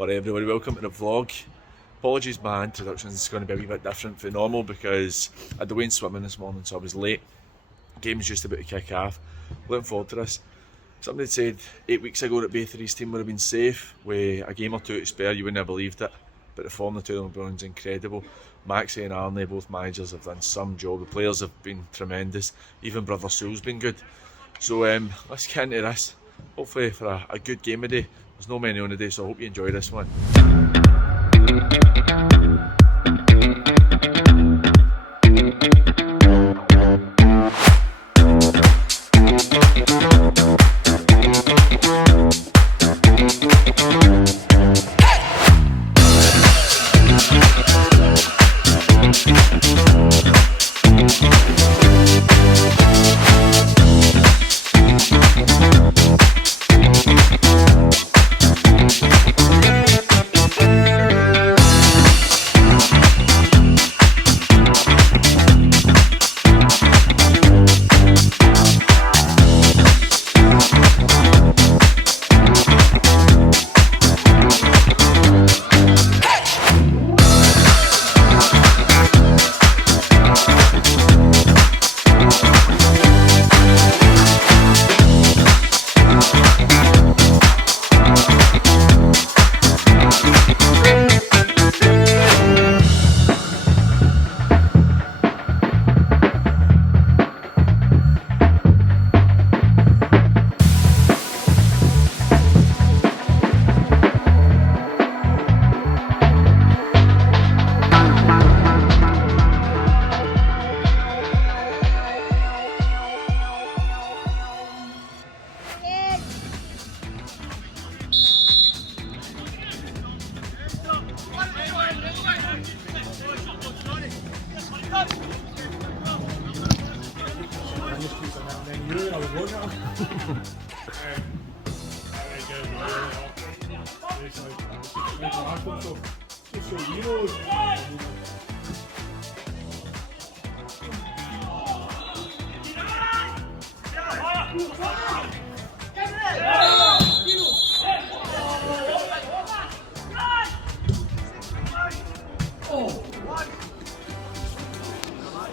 or everybody, welcome to the vlog. Apologies, my introduction is going to be a wee bit different from normal because I had to wait swimming this morning, so I was late. Game's just about to kick off. Looking forward to this. Somebody said 8 weeks ago that both of these teams would have been safe with a game or two to spare. You wouldn't have believed it, but the form the two of them have been incredible. Maxie and Ardeer, both managers, have done some job. The players have been tremendous. Even Brother Sue's been good. So let's get into this. Hopefully for a good game today. There's no many on the day, so I hope you enjoy this one.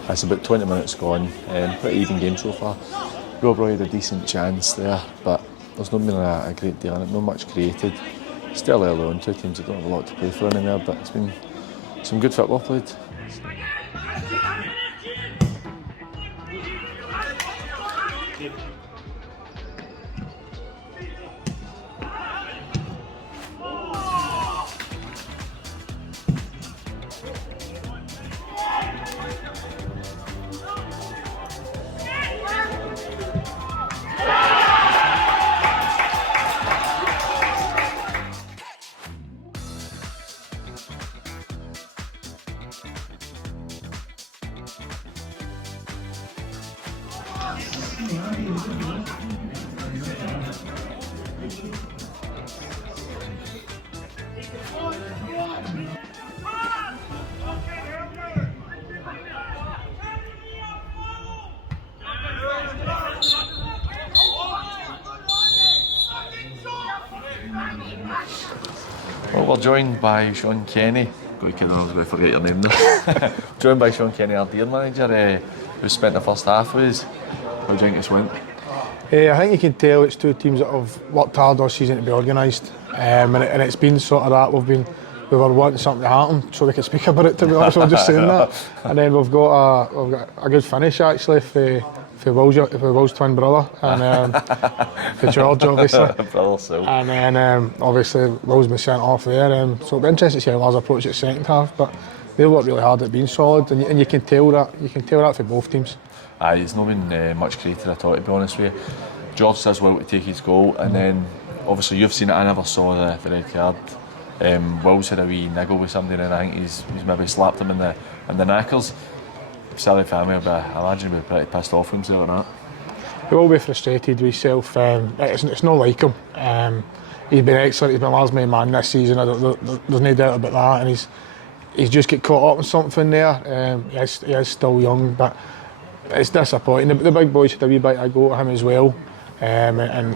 It's about 20 minutes gone, pretty even game so far. Rob had a decent chance there, but there's not been a great deal in it, not much created. Still early on, two teams that don't have a lot to play for anymore, but it's been some good football played. Well, we're joined by Sean Kenney. I was going to forget your name there. Joined by Sean Kenney, Ardeer manager, who spent the first half with us. How do you think it's went? I think you can tell it's two teams that have worked hard all season to be organised, and it's been sort of that. We were wanting something to happen so we could speak about it. To be honest, we're just saying that. And then we've got a good finish actually for Will's twin brother and for George obviously. And then obviously Will's been sent off there, so it'll be interesting to see how ours approach it second half. But they worked really hard at being solid, and you can tell that. You can tell that for both teams. It's not been much created at all, to be honest with you. George does well to take his goal, and then obviously you've seen it. I never saw the red card. Will's had a wee niggle with somebody, and I think he's maybe slapped him in the knackers. Silly family, but I imagine he'll be pretty pissed off with himself and that. He will be frustrated with himself. It's not like him. He's been excellent. He's been last main man this season. There's no doubt about that. And he's just get caught up in something there. He is still young, but it's disappointing. The big boys had a wee bit of go at him as well, and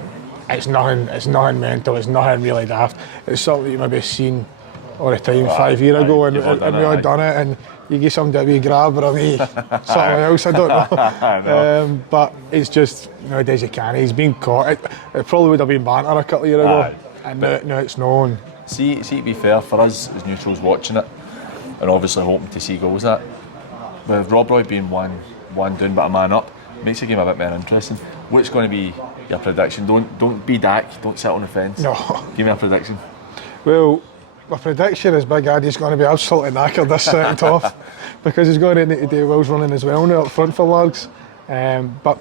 It's nothing mental. It's nothing really daft. It's something that you maybe seen all the time 5 years ago, and we all done it. And you give somebody a wee grab or a wee something else. I don't know. But it's just nowadays you can't. He's been caught. It probably would have been banter a couple of years ago, and now it's known. See, to be fair, for us as neutrals watching it, and obviously hoping to see goals, that with Rob Roy being one down but a man up, makes the game a bit more interesting. What's going to be your prediction? Don't be Dak. Don't sit on the fence. No. Give me a prediction. Well, my prediction is Big Addy's going to be absolutely knackered this second half because he's going to need to do Will's running as well now up front for Largs. But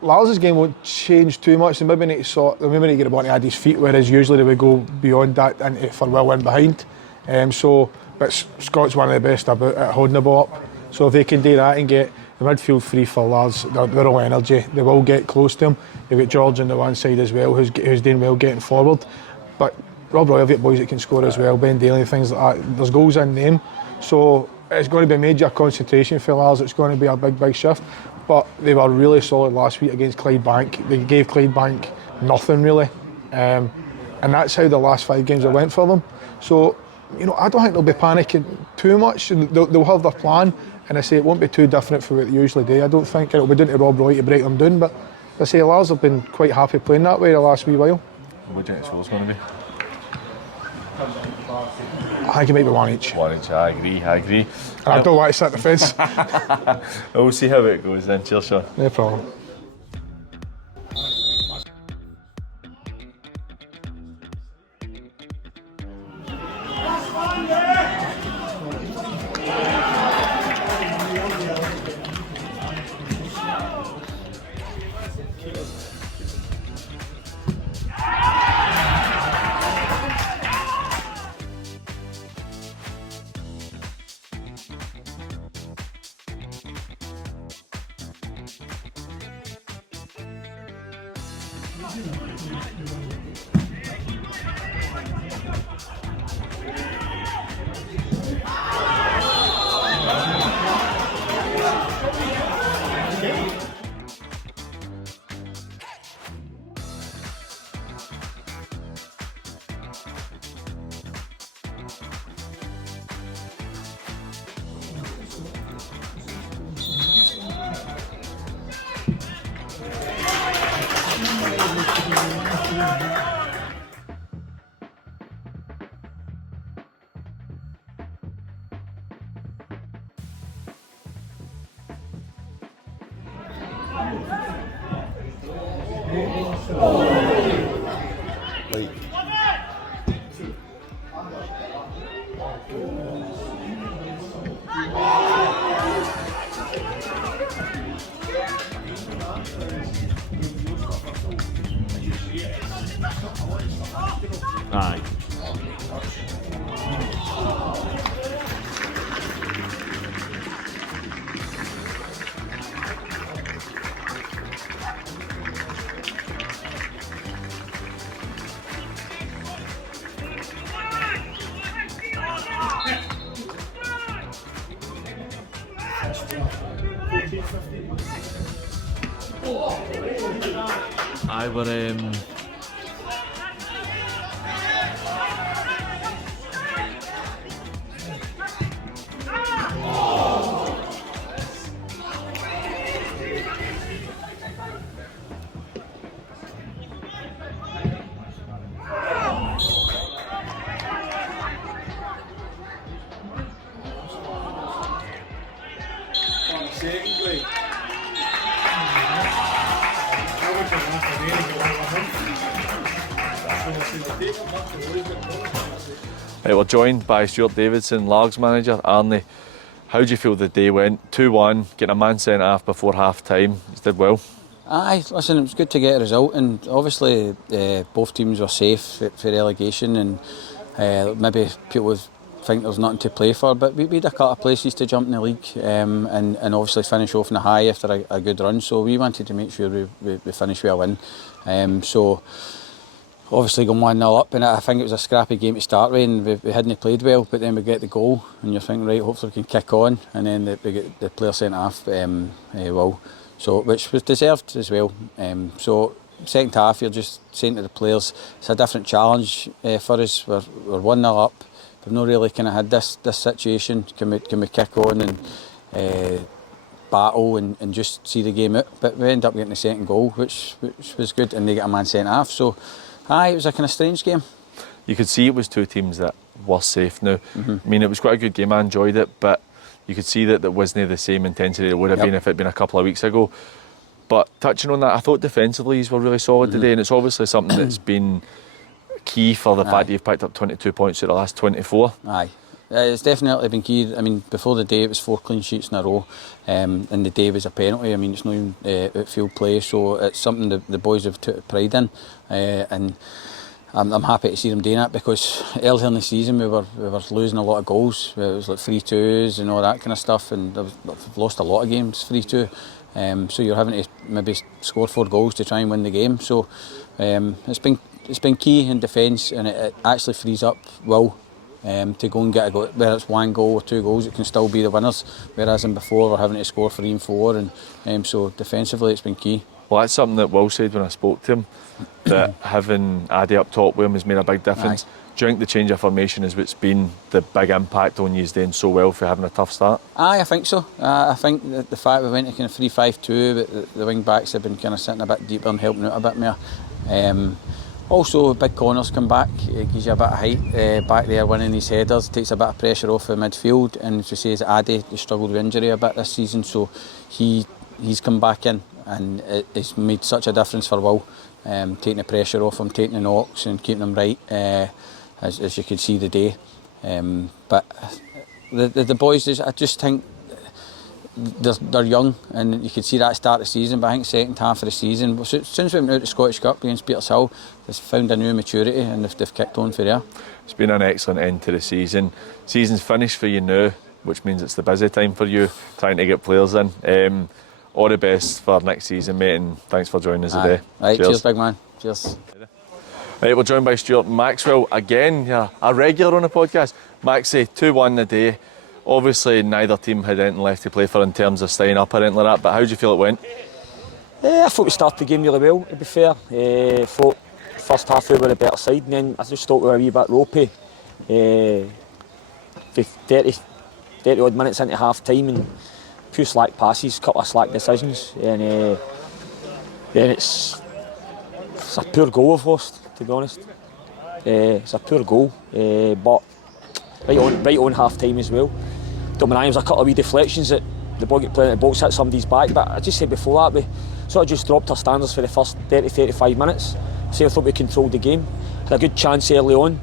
Lars' game won't change too much. They maybe need to get a ball to Addy's feet, whereas usually they would go beyond that into for Will in behind. But Scott's one of the best at holding the ball up. So if they can do that and get the midfield free for Lars, they're all energy. They will get close to him. You've got George on the one side as well, who's doing well getting forward. But Rob Roy have got boys that can score as well, Ben Daly, things like that. There's goals in them. So it's going to be a major concentration for Lars. It's going to be a big shift. But they were really solid last week against Clydebank. They gave Clydebank nothing really. And that's how the last 5 games went for them. So, I don't think they'll be panicking too much. They'll have their plan. And I say it won't be too different from what they usually do. I don't think it'll be down to Rob Roy to break them down. But I say Lars have been quite happy playing that way the last wee while. What do you think the score's going to be? I think it might be 1 each. 1 each, I agree. And I don't want to sit the fence. We'll see how it goes then. Cheers, Sean. No problem. Aye. I were Right, we're joined by Stuart Davidson, Largs manager. Arnie, how do you feel the day went? 2-1, getting a man sent off before half time. You did well. Aye, listen, it was good to get a result, and obviously both teams were safe for relegation, and maybe people would think there's nothing to play for, but we had a couple of places to jump in the league, and obviously finish off in a high after a good run, so we wanted to make sure we finished with a win. So obviously going 1-0 up, and I think it was a scrappy game to start with, and we hadn't played well, but then we get the goal and you're thinking, right, hopefully we can kick on, and then we get the player sent off, Will, so which was deserved as well. So second half, you're just saying to the players, it's a different challenge for us. We're 1-0 up. We've not really kind of had this situation. Can we kick on and battle and just see the game out? But we end up getting the second goal, which was good, and they get a man sent off. So, it was a kind of strange game. You could see it was two teams that were safe now. I mean, it was quite a good game. I enjoyed it, but you could see that there wasn't the same intensity it would have been if it had been a couple of weeks ago. But touching on that, I thought defensively you were really solid today, and it's obviously something that's been key for the fact that you've picked up 22 points out of the last 24. Aye. It's definitely been key. I mean, before the day it was 4 clean sheets in a row, and the day was a penalty. I mean, it's not even outfield play, so it's something the boys have took pride in, and I'm happy to see them doing that, because earlier in the season we were losing a lot of goals. It was like 3-2s and all that kind of stuff, and we've lost a lot of games 3-2. So you're having to maybe score 4 goals to try and win the game. So it's been key in defence, and it actually frees up Will to go and get a goal. Whether it's 1 goal or 2 goals, it can still be the winners. Whereas in before we're having to score 3 and 4, and so defensively it's been key. Well, that's something that Will said when I spoke to him, that having Ardeer up top with him has made a big difference. Do you think the change of formation is what's been the big impact on you doing so well for having a tough start? I think so. I think that the fact we went to kind of 3-5-2, but the wing backs have been kind of sitting a bit deeper and helping out a bit more. Also, big corners come back. It gives you a bit of height back there, winning these headers. Takes a bit of pressure off the midfield. And as you say, Ardeer, he struggled with injury a bit this season, so he's come back in, and it's made such a difference for Will. Taking the pressure off him, taking the knocks and keeping them right, as you could see today. But the boys, I just think they're young, and you could see that start of the season. But I think second half of the season, since we went out to Scottish Cup against Petershill, they've found a new maturity, and they've kicked on for there. It's been an excellent end to the season. Season's finished for you now, which means it's the busy time for you, trying to get players in. All the best for next season, mate, and thanks for joining us today. Right, cheers, big man. Cheers. Right, we're joined by Stuart Maxwell again, a regular on the podcast. Maxie, 2-1 the day. Obviously, neither team had anything left to play for in terms of staying up or anything like that, but how did you feel it went? I thought we started the game really well, to be fair. Thought first half we were a better side, and then I just thought we were a wee bit ropey. 30 odd minutes into half time, and few slack passes, couple of slack decisions, and then it's a poor goal we've lost, to be honest. It's a poor goal, but right on half time as well. There was a couple of wee deflections that the ball get playing at the box, hit somebody's back, but I just said before that we sort of just dropped our standards for the first 30-35 minutes. So I thought we controlled the game, had a good chance early on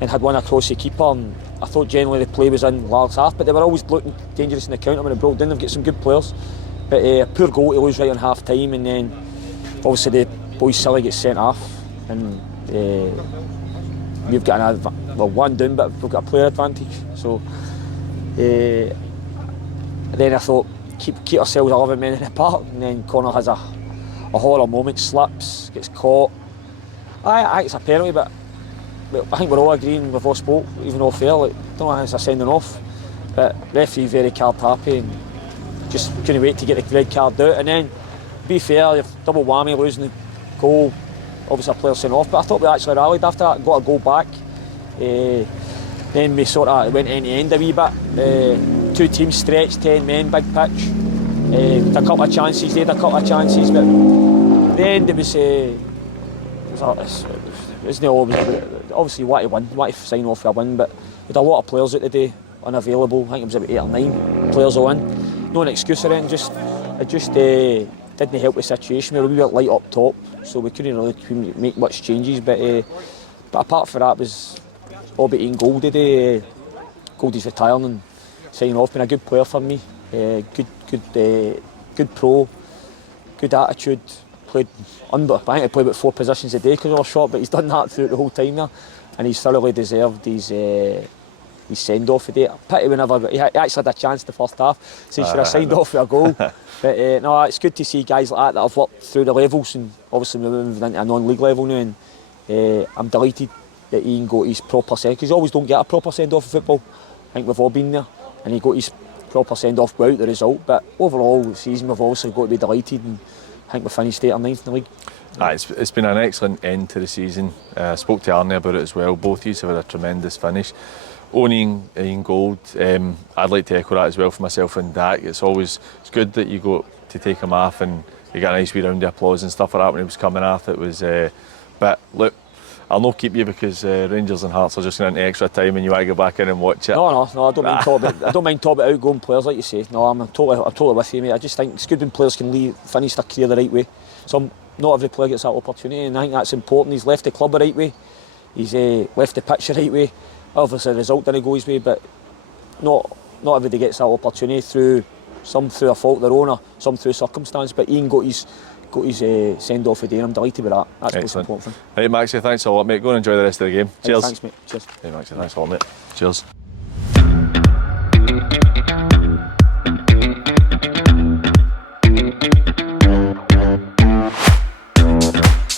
and had one across the keeper, and I thought generally the play was in Largs half, but they were always looking dangerous in the counter when it broke down. They've got some good players, but a poor goal to lose right on half time, and then obviously the boys silly gets sent off, and we've got one down, but we've got a player advantage. So then I thought keep ourselves 11 men in the park, and then Connor has a horror moment, slips, gets caught. I think it's a penalty, but I think we're all agreeing, we've all spoke, even off air, like, don't know if it's a sending off, but referee very card happy and just couldn't wait to get the red card out. And then, to be fair, you've double whammy, losing the goal, obviously a player sent off, but I thought we actually rallied after that, got a goal back. Then we sort of went end to end a wee bit. 2 teams stretched, 10 men, big pitch. Had a couple of chances, they had a couple of chances, but at the end it was obviously you want to win, you want to sign off for a win, but we had a lot of players out today unavailable. I think it was about 8 or 9 players all in. No an excuse or anything, it just didn't help the situation. We were a wee bit light up top, so we couldn't really make much changes. But apart from that, it was all about eating goal today. Goldie's retiring and signing off, been a good player for me. Good pro, good attitude. Played I think he played about 4 positions a day because we were short, but he's done that throughout the whole time there, and he's thoroughly deserved his send off today. Pity we never got. He actually had a chance the first half, so he should have signed off with a goal. But no, it's good to see guys like that have worked through the levels, and obviously we're moving into a non-league level now, and I'm delighted that Ian got his proper send, because you always don't get a proper send off in football. I think we've all been there, and he got his proper send off without the result. But overall, the season we've also got to be delighted, and I think we finished 8th or 9th in the league. It's been an excellent end to the season. I spoke to Ardeer about it as well. Both of you have had a tremendous finish. Owning Ian Gold, I'd like to echo that as well for myself and Dak. It's good that you go to take him off and you got a nice wee round of applause and stuff like that when he was coming off. It was, but look, I'll not keep you because Rangers and Hearts are just going into extra time and you want to go back in and watch it. No, I don't mind talking about. I don't mind talking about outgoing players like you say. No, I'm totally with you, mate. I just think it's good when players can finish their career the right way. Not every player gets that opportunity, and I think that's important. He's left the club the right way. He's left the pitch the right way. Obviously, the result didn't go his way, but not everybody gets that opportunity some through a fault of their own, or some through circumstance. But Ian got his send off today, and I'm delighted with that. That's most important thing. Hey Maxie, thanks a lot, mate. Go and enjoy the rest of the game. Cheers. Thanks, mate. Cheers. Hey Maxie, thanks a lot, mate. Cheers.